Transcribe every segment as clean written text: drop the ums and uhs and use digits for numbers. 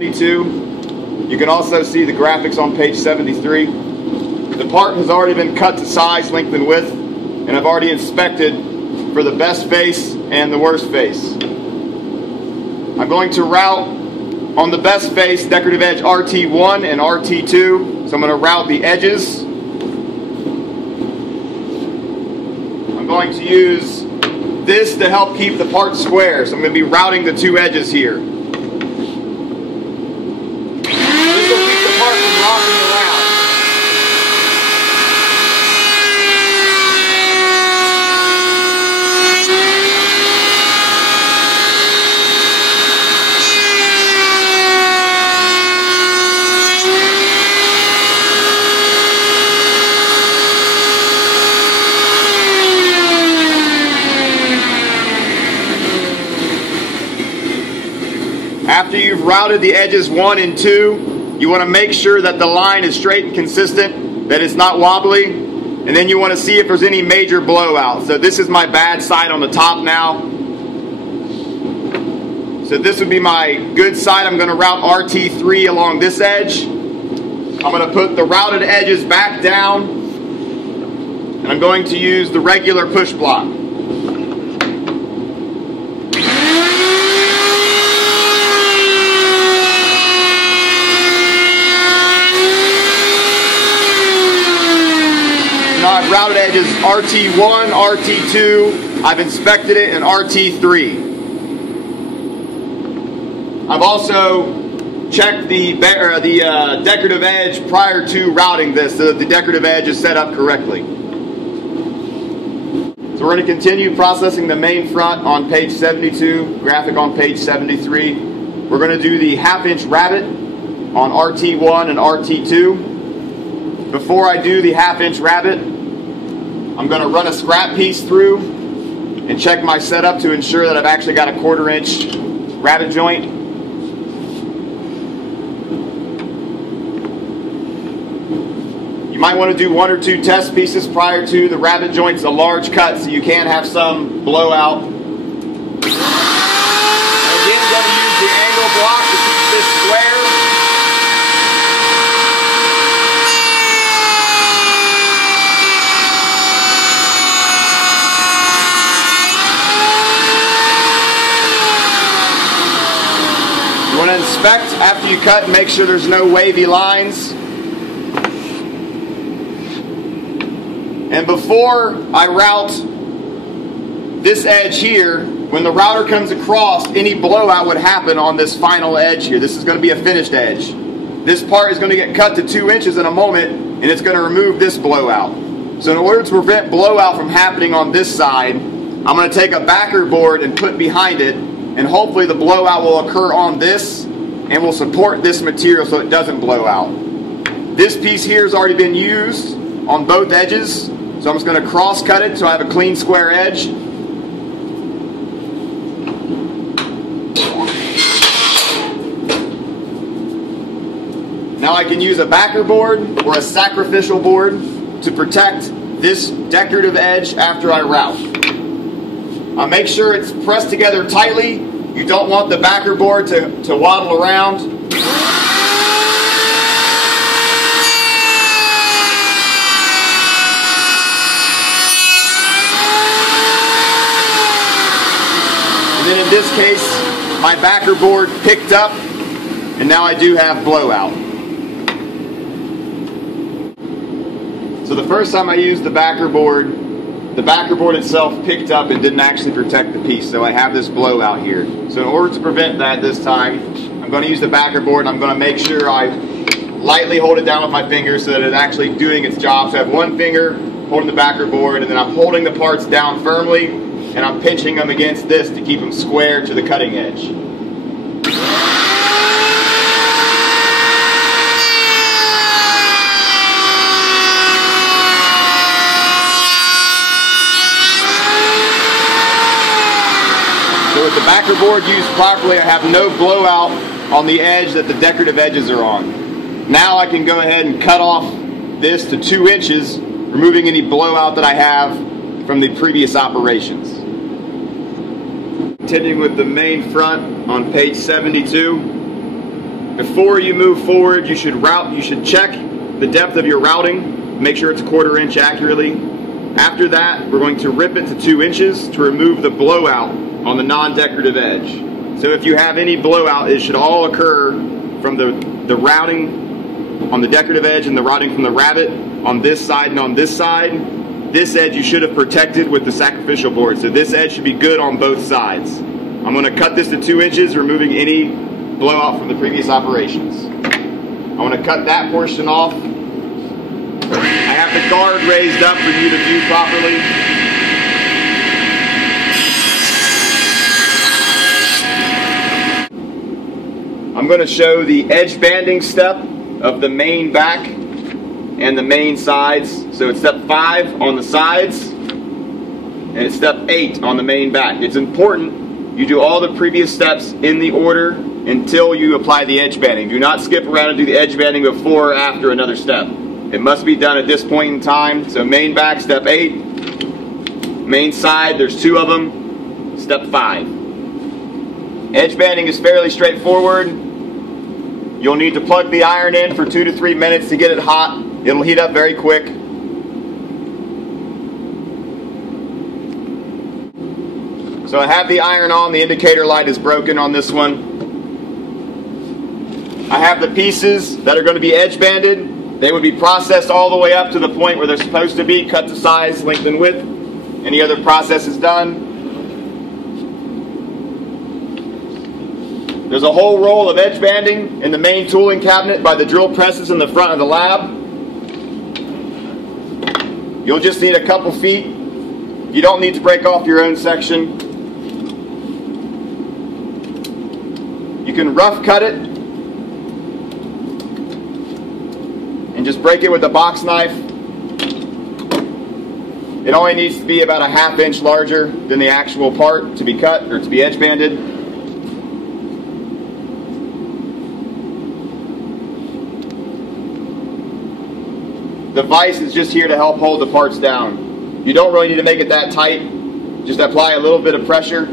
You can also see the graphics on page 73. The part has already been cut to size, length, and width, and I've already inspected for the best face and the worst face. I'm going to route on the best face decorative edge RT1 and RT2, so I'm going to route the edges. I'm going to use this to help keep the part square, so I'm going to be routing the two edges here. This will keep the part from rocking around. After you've routed the edges 1 and 2, you want to make sure that the line is straight and consistent, that it's not wobbly, and then you want to see if there's any major blowout. So this is my bad side on the top now. So this would be my good side. I'm going to route RT3 along this edge. I'm going to put the routed edges back down, and I'm going to use the regular push block. I've routed edges RT1, RT2, I've inspected it, and RT3. I've also checked the decorative edge prior to routing this so that the decorative edge is set up correctly. So we're going to continue processing the main front on page 72, graphic on page 73. We're going to do the 1/2 inch rabbet on RT1 and RT2. Before I do the 1/2 inch rabbet, I'm going to run a scrap piece through and check my setup to ensure that I've actually got a 1/4 inch rabbet joint. You might want to do 1 or 2 test pieces prior to the rabbet joint. It's a large cut, so you can have some blowout. And again, I'm going to use the angle block to keep this square. You want to inspect after you cut and make sure there's no wavy lines. And before I route this edge here, when the router comes across, any blowout would happen on this final edge here. This is going to be a finished edge. This part is going to get cut to 2 inches in a moment, and it's going to remove this blowout. So in order to prevent blowout from happening on this side, I'm going to take a backer board and put behind it, and hopefully the blowout will occur on this and will support this material so it doesn't blow out. This piece here has already been used on both edges, so I'm just going to cross cut it so I have a clean square edge. Now I can use a backer board or a sacrificial board to protect this decorative edge after I route. I'll make sure it's pressed together tightly. You don't want the backer board to waddle around. And then in this case, my backer board picked up, and now I do have blowout. So the first time I used the backer board itself picked up and didn't actually protect the piece, so I have this blowout here. So in order to prevent that this time, I'm going to use the backer board, and I'm going to make sure I lightly hold it down with my fingers so that it's actually doing its job. So I have one finger holding the backer board, and then I'm holding the parts down firmly, and I'm pinching them against this to keep them square to the cutting edge. So with the backer board used properly, I have no blowout on the edge that the decorative edges are on. Now I can go ahead and cut off this to 2 inches, removing any blowout that I have from the previous operations. Continuing with the main front on page 72. Before you move forward, you should check the depth of your routing, make sure it's 1/4 inch accurately. After that, we're going to rip it to 2 inches to remove the blowout on the non-decorative edge. So if you have any blowout, it should all occur from the routing on the decorative edge and the routing from the rabbet on this side and on this side. This edge you should have protected with the sacrificial board. So this edge should be good on both sides. I'm going to cut this to 2 inches, removing any blowout from the previous operations. I want to cut that portion off. I have the guard raised up for you to view properly. I'm going to show the edge banding step of the main back and the main sides. So it's step 5 on the sides and it's step 8 on the main back. It's important you do all the previous steps in the order until you apply the edge banding. Do not skip around and do the edge banding before or after another step. It must be done at this point in time. So main back, step 8. Main side, there's 2 of them, step 5. Edge banding is fairly straightforward. You'll need to plug the iron in for 2 to 3 minutes to get it hot. It'll heat up very quick. So I have the iron on, the indicator light is broken on this one. I have the pieces that are going to be edge banded. They would be processed all the way up to the point where they're supposed to be, cut to size, length and width. Any other process is done. There's a whole roll of edge banding in the main tooling cabinet by the drill presses in the front of the lab. You'll just need a couple feet. You don't need to break off your own section. You can rough cut it and just break it with a box knife. It only needs to be about a 1/2 inch larger than the actual part to be cut or to be edge banded. The vise is just here to help hold the parts down. You don't really need to make it that tight. Just apply a little bit of pressure.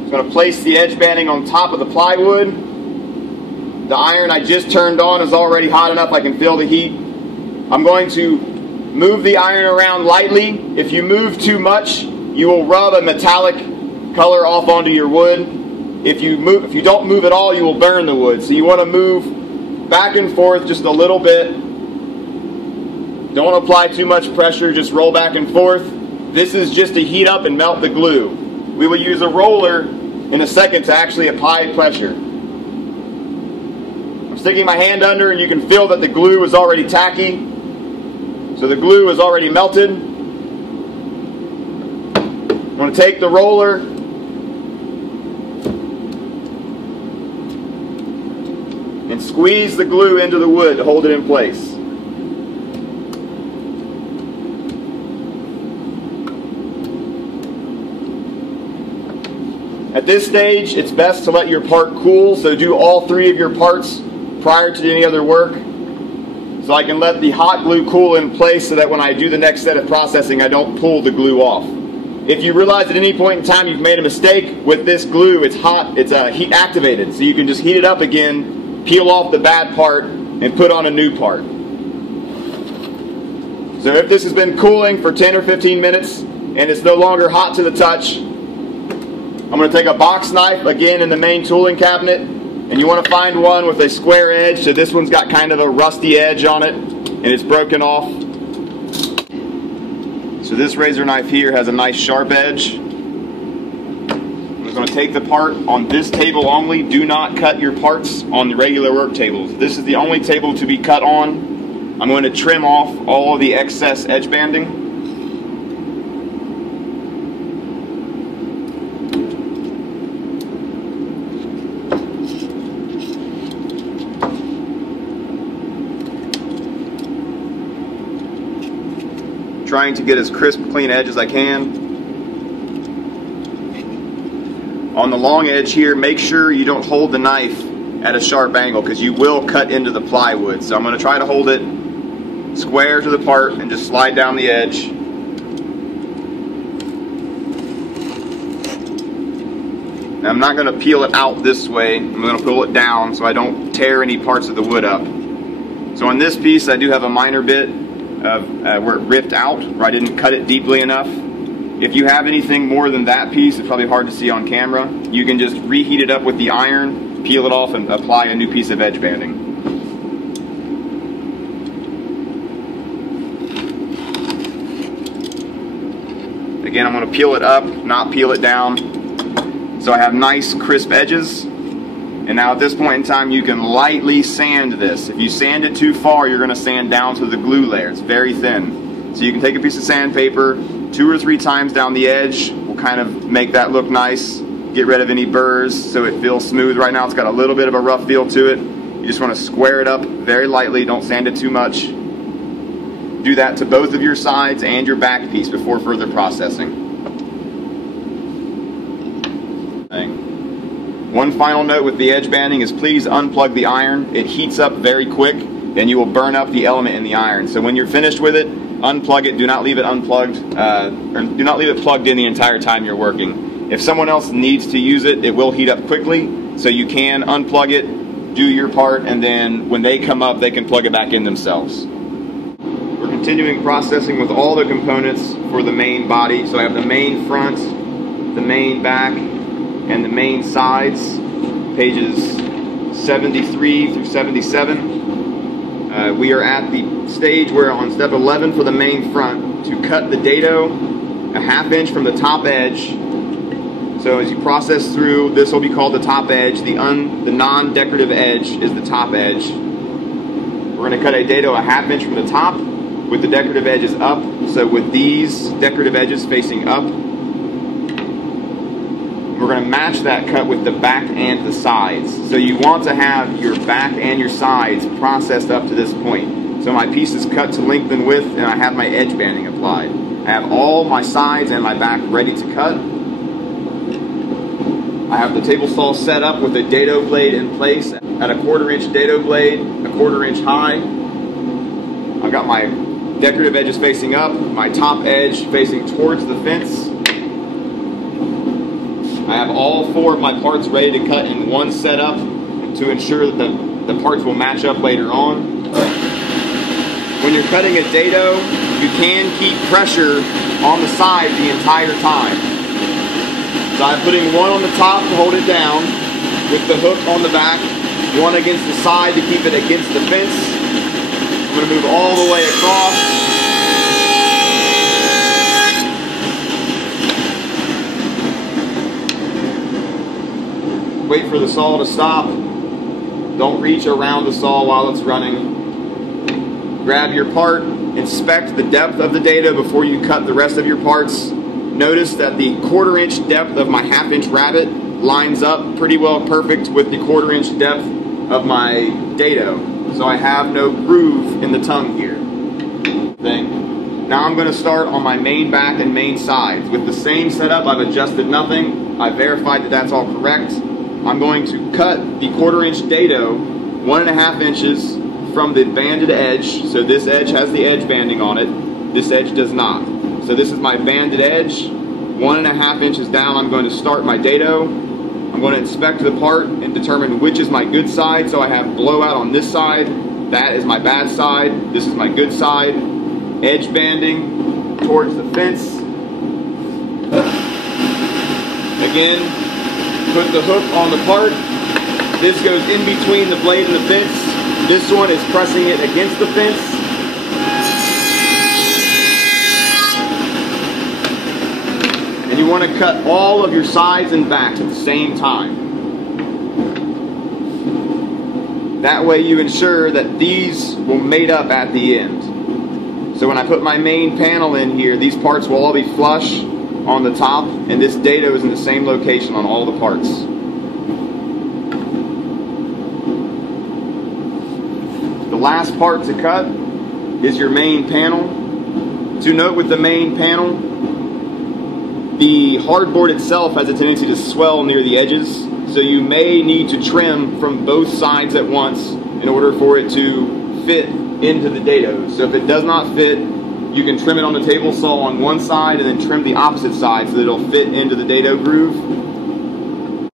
I'm going to place the edge banding on top of the plywood. The iron I just turned on is already hot enough I can feel the heat. I'm going to move the iron around lightly. If you move too much, you will rub a metallic color off onto your wood. If you don't move at all, you will burn the wood. So you want to move back and forth just a little bit. Don't apply too much pressure, just roll back and forth. This is just to heat up and melt the glue. We will use a roller in a second to actually apply pressure. I'm sticking my hand under and you can feel that the glue is already tacky. So the glue is already melted. I'm going to take the roller and squeeze the glue into the wood to hold it in place. At this stage, it's best to let your part cool, so do all 3 of your parts prior to any other work. So I can let the hot glue cool in place so that when I do the next set of processing, I don't pull the glue off. If you realize at any point in time you've made a mistake with this glue, it's hot, it's heat activated, so you can just heat it up again, peel off the bad part, and put on a new part. So if this has been cooling for 10 or 15 minutes, and it's no longer hot to the touch, I'm going to take a box knife, again in the main tooling cabinet, and you want to find one with a square edge, so this one's got kind of a rusty edge on it, and it's broken off. So this razor knife here has a nice sharp edge. I'm going to take the part on this table only. Do not cut your parts on the regular work tables. This is the only table to be cut on. I'm going to trim off all of the excess edge banding. Trying to get as crisp, clean edge as I can. On the long edge here, make sure you don't hold the knife at a sharp angle because you will cut into the plywood. So I'm going to try to hold it square to the part and just slide down the edge. Now, I'm not going to peel it out this way. I'm going to pull it down so I don't tear any parts of the wood up. So on this piece, I do have a minor bit of where it ripped out, where I didn't cut it deeply enough. If you have anything more than that piece, it's probably hard to see on camera. You can just reheat it up with the iron, peel it off, and apply a new piece of edge banding. Again, I'm going to peel it up, not peel it down, so I have nice crisp edges. And now at this point in time, you can lightly sand this. If you sand it too far, you're going to sand down to the glue layer. It's very thin. So you can take a piece of sandpaper, 2 or 3 times down the edge. Will kind of make that look nice. Get rid of any burrs so it feels smooth. Right now it's got a little bit of a rough feel to it. You just want to square it up very lightly. Don't sand it too much. Do that to both of your sides and your back piece before further processing. One final note with the edge banding is please unplug the iron. It heats up very quick and you will burn up the element in the iron. So when you're finished with it, unplug it. Do not leave it unplugged, or do not leave it plugged in the entire time you're working. If someone else needs to use it, it will heat up quickly. So you can unplug it, do your part, and then when they come up, they can plug it back in themselves. We're continuing processing with all the components for the main body. So I have the main front, the main back, and the main sides, pages 73 through 77. We are at the stage where on step 11 for the main front, to cut the dado a 1/2 inch from the top edge. So as you process through, this will be called the top edge. The non-decorative edge is the top edge. We're going to cut a dado a 1/2 inch from the top with the decorative edges up. So with these decorative edges facing up, we're going to match that cut with the back and the sides. So you want to have your back and your sides processed up to this point. So my piece is cut to length and width, and I have my edge banding applied. I have all my sides and my back ready to cut. I have the table saw set up with a dado blade in place at a 1/4 inch dado blade, a 1/4 inch high. I've got my decorative edges facing up, my top edge facing towards the fence. I have all 4 of my parts ready to cut in one setup to ensure that the parts will match up later on. When you're cutting a dado, you can keep pressure on the side the entire time. So I'm putting one on the top to hold it down with the hook on the back, one against the side to keep it against the fence. I'm going to move all the way across. Wait for the saw to stop. Don't reach around the saw while it's running. Grab your part, inspect the depth of the dado before you cut the rest of your parts. Notice that the 1/4 inch depth of my 1/2 inch rabbet lines up pretty well perfect with the 1/4 inch depth of my dado. So I have no groove in the tongue here. Now I'm going to start on my main back and main sides. With the same setup, I've adjusted nothing. I've verified that that's all correct. I'm going to cut the 1/4 inch dado 1.5 inches from the banded edge. So this edge has the edge banding on it. This edge does not. So this is my banded edge. 1.5 inches down, I'm going to start my dado. I'm going to inspect the part and determine which is my good side. So I have blowout on this side. That is my bad side. This is my good side. Edge banding towards the fence. Again, put the hook on the part. This goes in between the blade and the fence. This one is pressing it against the fence. And you want to cut all of your sides and backs at the same time. That way you ensure that these will mate up at the end. So when I put my main panel in here, these parts will all be flush on the top, and this dado is in the same location on all the parts. The last part to cut is your main panel. To note with the main panel, the hardboard itself has a tendency to swell near the edges, so you may need to trim from both sides at once in order for it to fit into the dado. So if it does not fit, you can trim it on the table saw on one side and then trim the opposite side so that it'll fit into the dado groove.